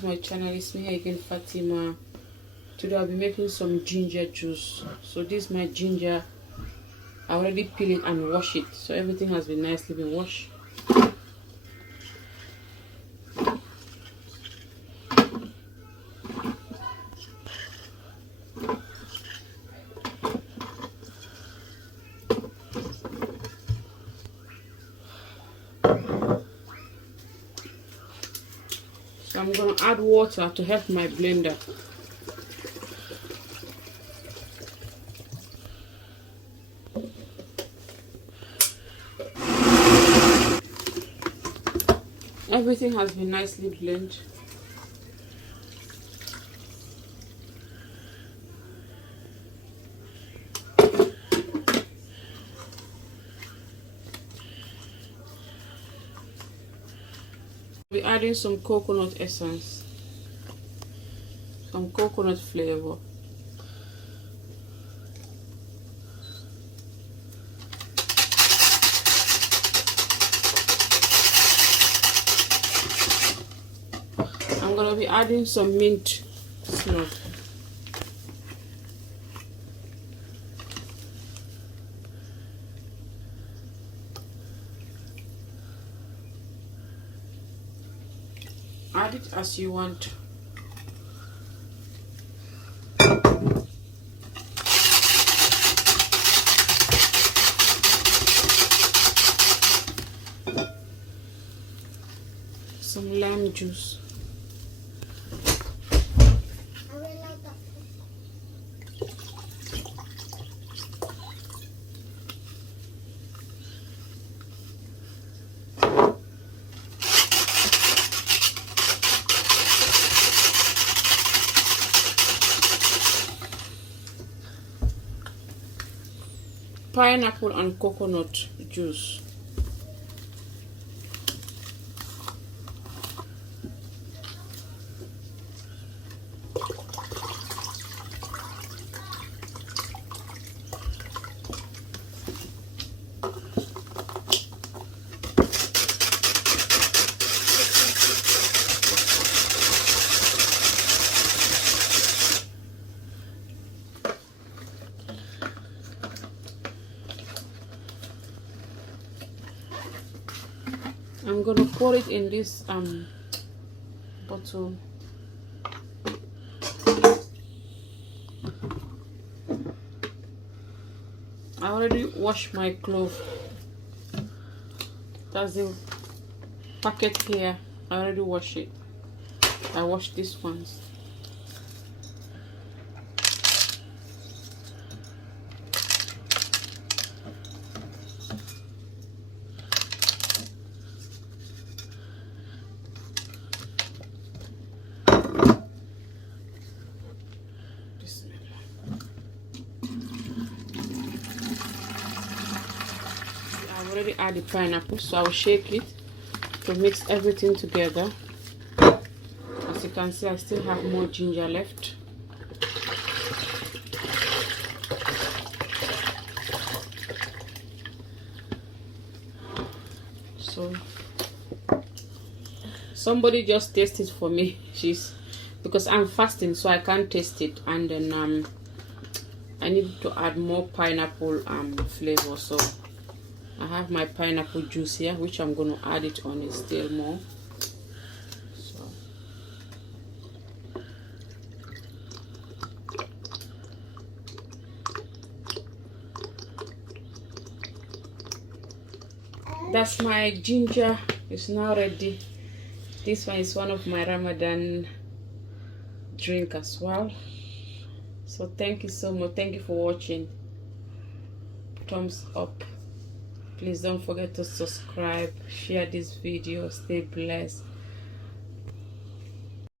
to my channel. It's me again, Fatima. Today I'll be making some ginger juice. So this is my ginger. I already peel it and wash it, so everything has been nicely been washed. So I'm going to add water to help my blender. Everything has been nicely blended. We're adding some coconut essence, some coconut flavor. I'm going to be adding some mint snap. Add it as you want. Some lime juice. Pineapple and coconut juice. I'm going to pour it in this bottle. I already washed my clove. That's the packet here. I already washed it. I washed this ones. I've already added pineapple, so I'll shake it to mix everything together. As you can see, I still have more ginger left. So somebody just taste it for me. Because I'm fasting, so I can't taste it, and then I need to add more pineapple flavor. So I have my pineapple juice here, which I'm going to add it on it still more. So that's my ginger. It's now ready. This one is one of my Ramadan drink as well. So thank you so much. Thank you for watching. Thumbs up. Please don't forget to subscribe, share this video. Stay blessed.